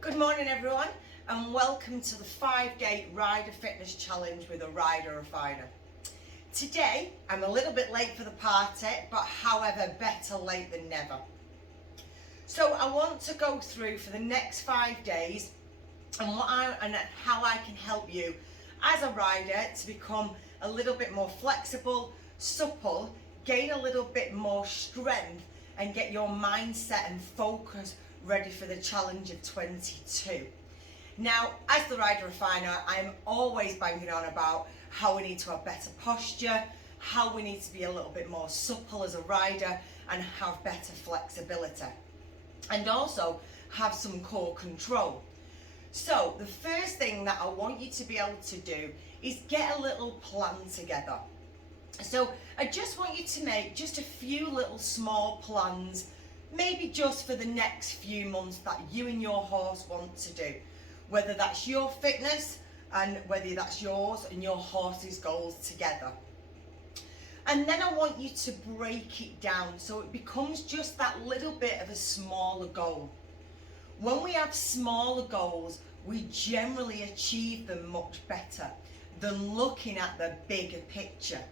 Good morning everyone, and welcome to the 5-day Rider Fitness Challenge with a Rider Refiner. Today I'm a little bit late for the party, but however, better late than never. So I want to go through for the next 5 days and how I can help you as a rider to become a little bit more flexible, supple, gain a little bit more strength and get your mindset and focus ready for the challenge of 22. Now, as the Rider Refiner, I'm always banging on about how we need to have better posture, how we need to be a little bit more supple as a rider and have better flexibility. And also have some core control. So the first thing that I want you to be able to do is get a little plan together. So I just want you to make just a few little small plans, maybe just for the next few months that you and your horse want to do. Whether that's your fitness and whether that's yours and your horse's goals together. And then I want you to break it down so it becomes just that little bit of a smaller goal. When we have smaller goals, we generally achieve them much better than looking at the bigger picture.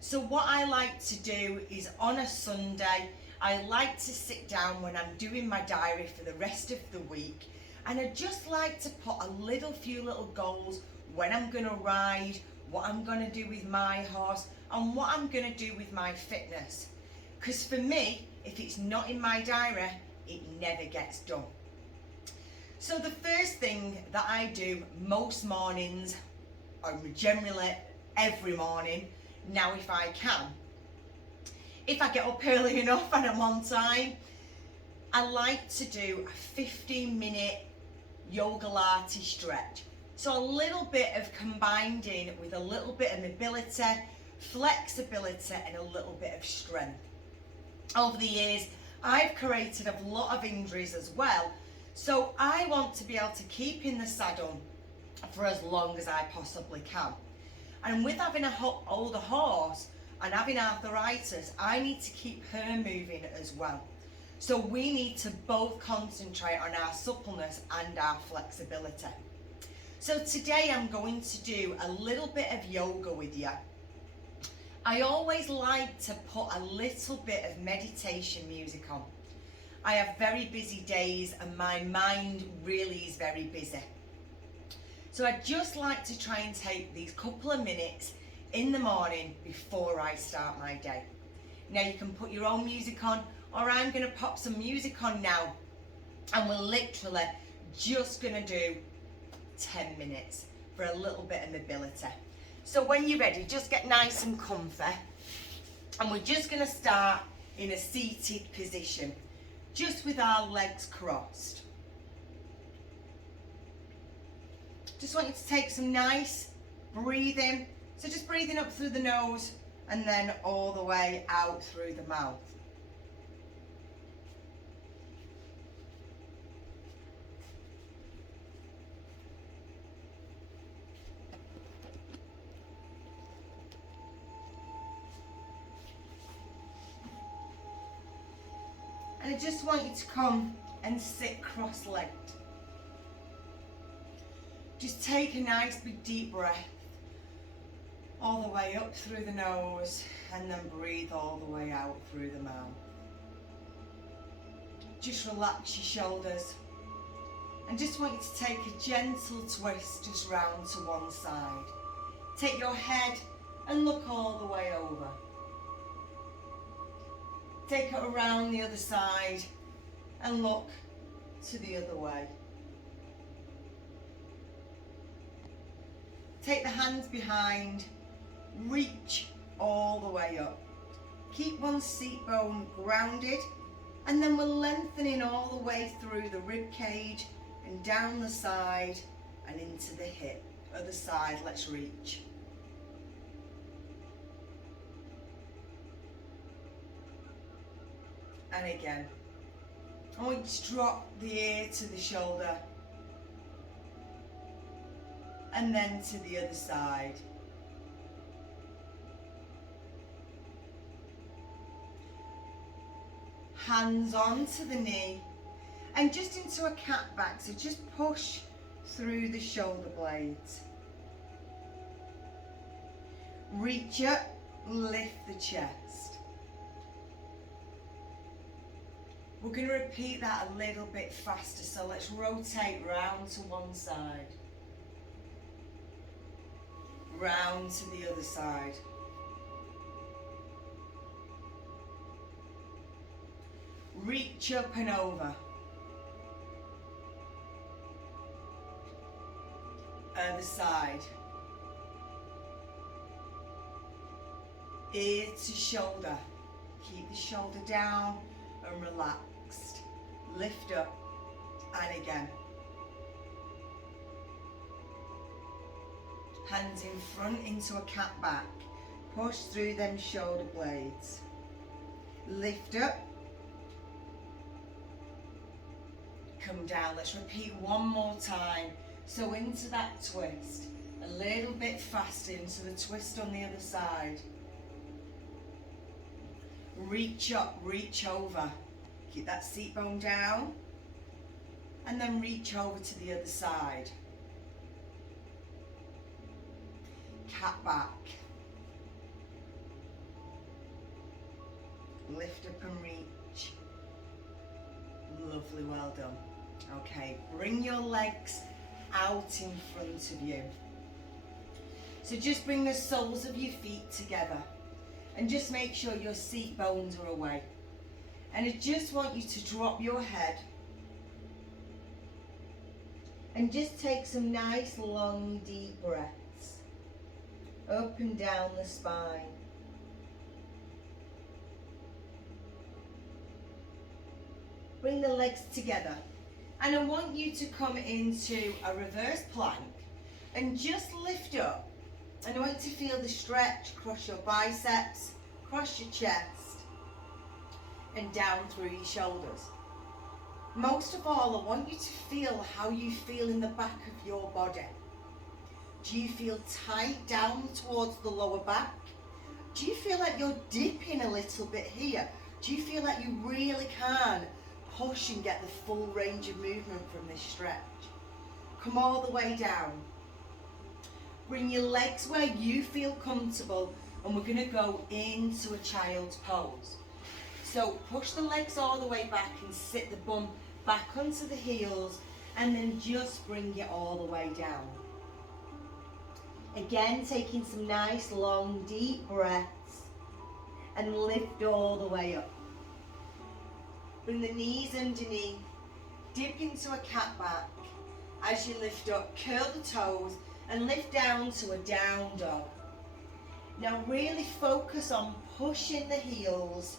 So what I like to do is on a Sunday, I like to sit down when I'm doing my diary for the rest of the week, and I just like to put a few little goals when I'm going to ride, what I'm going to do with my horse, and what I'm going to do with my fitness. Because for me, if it's not in my diary, it never gets done. So the first thing that I do most mornings, or generally every morning, now if I can, if I get up early enough and I'm on time, I like to do a 15-minute yoga Lati stretch. So a little bit of combining with a little bit of mobility, flexibility and a little bit of strength. Over the years, I've created a lot of injuries as well. So I want to be able to keep in the saddle for as long as I possibly can. And with having an older horse and having arthritis, I need to keep her moving as well. So we need to both concentrate on our suppleness and our flexibility. So today I'm going to do a little bit of yoga with you. I always like to put a little bit of meditation music on. I have very busy days and my mind really is very busy. So I just like to try and take these couple of minutes in the morning before I start my day. Now you can put your own music on, or I'm going to pop some music on now, and we're literally just going to do 10 minutes for a little bit of mobility. So when you're ready, just get nice and comfy, and we're just going to start in a seated position, just with our legs crossed. Just want you to take some nice breathing. So just breathing up through the nose and then all the way out through the mouth. And I just want you to come and sit cross-legged. Just take a nice big deep breath all the way up through the nose and then breathe all the way out through the mouth. Just relax your shoulders and just want you to take a gentle twist just round to one side. Take your head and look all the way over. Take it around the other side and look to the other way. Take the hands behind, reach all the way up. Keep one seat bone grounded, and then we're lengthening all the way through the rib cage and down the side and into the hip. Other side, let's reach. And again. I want you to drop the ear to the shoulder. And then to the other side. Hands onto the knee And just into a cat back, so just push through the shoulder blades. Reach up, lift the chest. We're going to repeat that a little bit faster, so let's rotate round to one side. Round to the other side. Reach up and over. Other side. Ear to shoulder. Keep the shoulder down and relaxed. Lift up and again. Hands in front into a cat back. Push through them shoulder blades. Lift up. Come down. Let's repeat one more time. So into that twist. A little bit faster into the twist on the other side. Reach up, reach over. Keep that seat bone down. And then reach over to the other side. Cat back. Lift up and reach. Lovely, well done. Okay, bring your legs out in front of you. So just bring the soles of your feet together and just make sure your seat bones are away. And I just want you to drop your head and just take some nice long deep breaths up and down the spine. Bring the legs together. And I want you to come into a reverse plank and just lift up. And I want you to feel the stretch across your biceps, across your chest, and down through your shoulders. Most of all, I want you to feel how you feel in the back of your body. Do you feel tight down towards the lower back? Do you feel like you're dipping a little bit here? Do you feel like you really can push and get the full range of movement from this stretch? Come all the way down. Bring your legs where you feel comfortable, and we're going to go into a child's pose. So push the legs all the way back and sit the bum back onto the heels, and then just bring it all the way down. Again, taking some nice long deep breaths and lift all the way up. Bring the knees underneath, dip into a cat back. As you lift up, curl the toes and lift down to a down dog. Now really focus on pushing the heels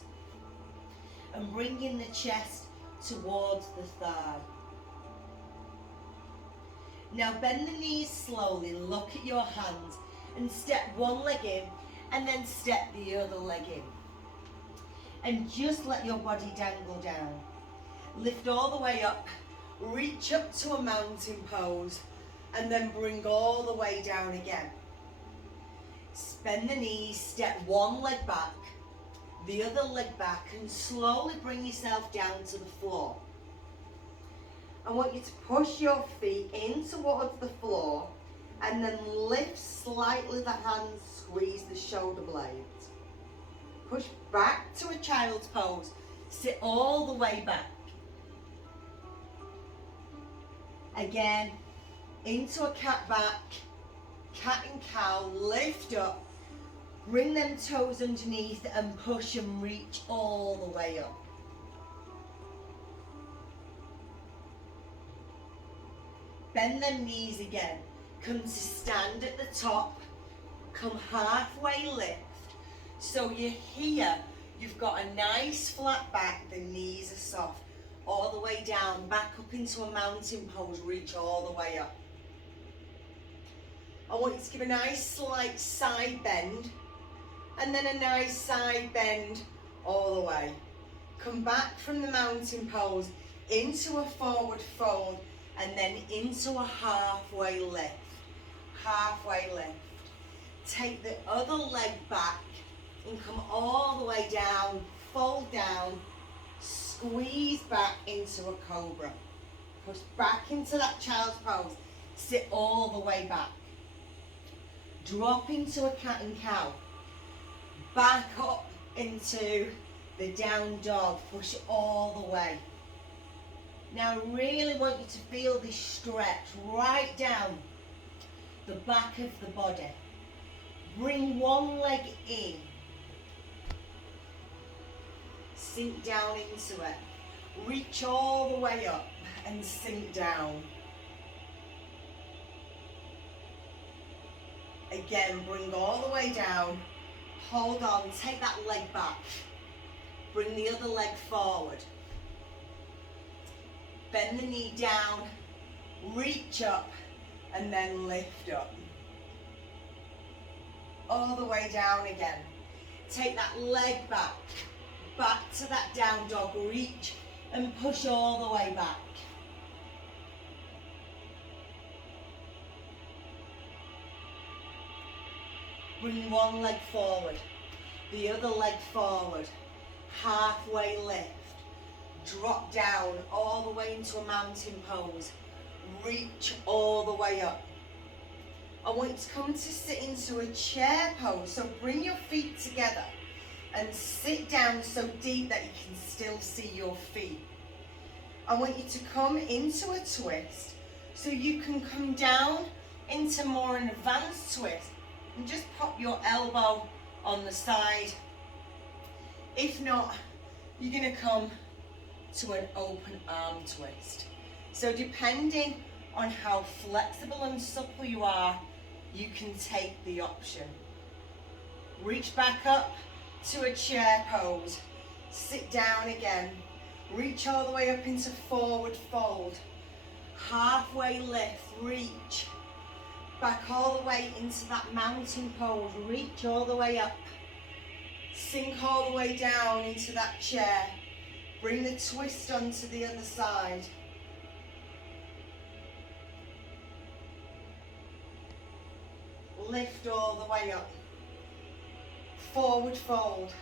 and bringing the chest towards the thigh. Now bend the knees slowly, look at your hands and step one leg in and then step the other leg in. And just let your body dangle down. Lift all the way up, reach up to a mountain pose, and then bring all the way down again. Bend the knees, step one leg back, the other leg back, and slowly bring yourself down to the floor. I want you to push your feet in towards the floor, and then lift slightly the hands, squeeze the shoulder blades. Push back to a child's pose. Sit all the way back. Again, into a cat back, cat and cow, lift up. Bring them toes underneath and push and reach all the way up. Bend them knees again. Come to stand at the top. Come halfway lift. So you're here, you've got a nice flat back, the knees are soft. All the way down, back up into a mountain pose, reach all the way up. I want you to give a nice slight side bend, and then a nice side bend all the way. Come back from the mountain pose, into a forward fold, and then into a halfway lift. Halfway lift. Take the other leg back, and come all the way down, fold down, squeeze back into a cobra. Push back into that child's pose. Sit all the way back. Drop into a cat and cow. Back up into the down dog. Push it all the way. Now I really want you to feel this stretch right down the back of the body. Bring one leg in. Sink down into it. Reach all the way up and sink down. Again, bring all the way down. Hold on, take that leg back. Bring the other leg forward. Bend the knee down, reach up, and then lift up. All the way down again. Take that leg back, back to that down dog, reach and push all the way back. Bring one leg forward, the other leg forward, halfway lift. Drop down all the way into a mountain pose. Reach all the way up. I want you to come to sit into a chair pose. So bring your feet together and sit down so deep that you can still see your feet. I want you to come into a twist so you can come down into more an advanced twist and just pop your elbow on the side. If not, you're going to come to an open arm twist. So depending on how flexible and supple you are, you can take the option. Reach back up to a chair pose. Sit down again. Reach all the way up into forward fold. Halfway lift, reach. Back all the way into that mountain pose. Reach all the way up. Sink all the way down into that chair. Bring the twist onto the other side. Lift all the way up. Forward fold.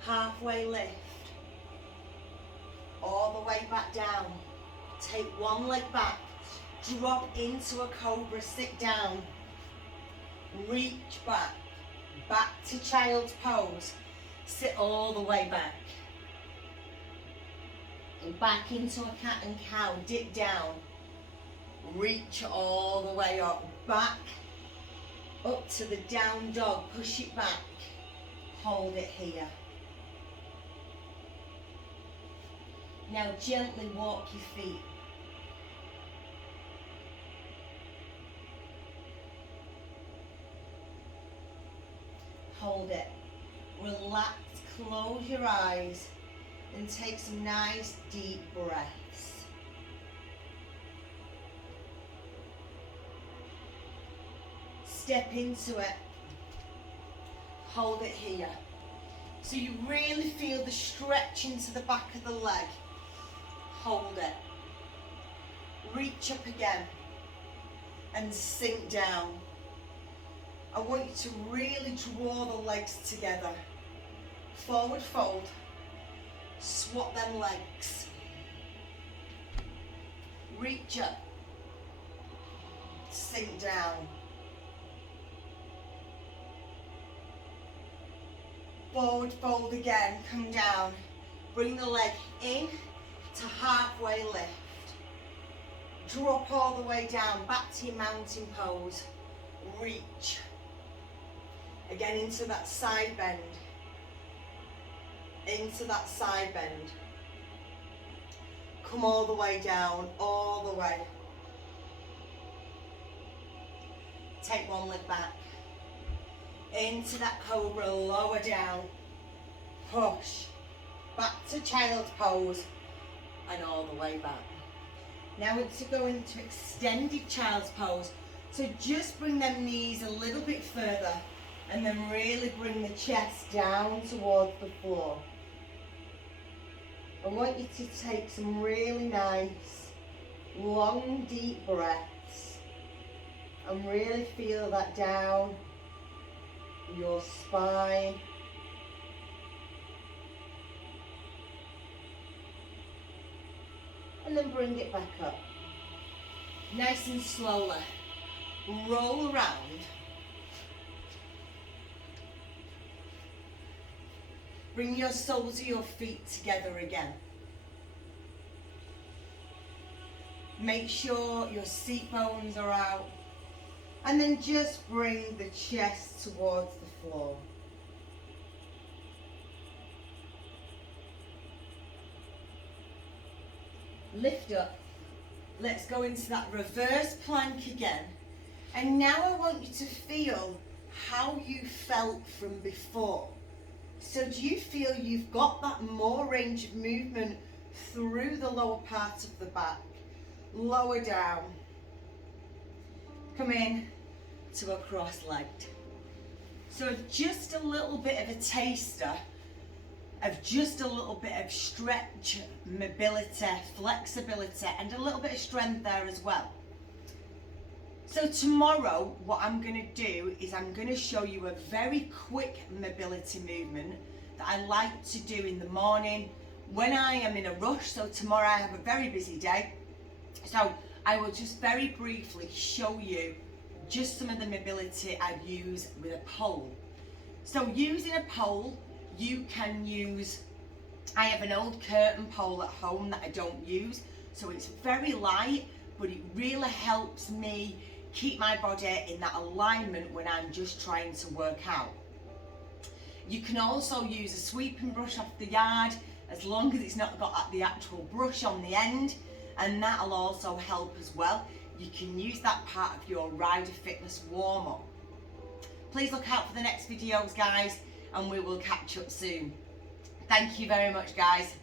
Halfway lift. All the way back down. Take one leg back. Drop into a cobra. Sit down. Reach back. Back to child's pose. Sit all the way back. Back into a cat and cow. Dip down. Reach all the way up. Back up to the down dog. Push it back. Hold it here. Now gently walk your feet. Hold it. Relax, close your eyes and take some nice deep breaths. Step into it. Hold it here. So you really feel the stretch into the back of the leg. Hold it. Reach up again and sink down. I want you to really draw the legs together. Forward fold. Swap them legs. Reach up. Sink down. Forward fold again. Come down. Bring the leg in to halfway lift. Drop all the way down. Back to your mountain pose. Reach. Again into that side bend. Into that side bend. Come all the way down, all the way. Take one leg back. Into that cobra, lower down. Push. Back to child's pose. And all the way back. Now it's to go into extended child's pose. So just bring them knees a little bit further. And then really bring the chest down towards the floor. I want you to take some really nice, long, deep breaths. And really feel that down your spine. and then bring it back up. Nice and slowly. Roll around. Bring your soles of your feet together again. Make sure your seat bones are out. And then just bring the chest towards the floor. Lift up. Let's go into that reverse plank again. And now I want you to feel how you felt from before. So do you feel you've got that more range of movement through the lower part of the back? Lower down. Come in to a cross-legged. So just a little bit of a taster of just a little bit of stretch, mobility, flexibility, and a little bit of strength there as well. So tomorrow, what I'm going to do is I'm going to show you a very quick mobility movement that I like to do in the morning when I am in a rush. So tomorrow I have a very busy day. So I will just very briefly show you just some of the mobility I use with a pole. So using a pole, you can use, I have an old curtain pole at home that I don't use. So it's very light, but it really helps me keep my body in that alignment when I'm just trying to work out. You can also use a sweeping brush off the yard, as long as it's not got the actual brush on the end, and that'll also help as well. You can use that part of your rider fitness warm-up. Please look out for the next videos, guys, and we will catch up soon. Thank you very much, guys.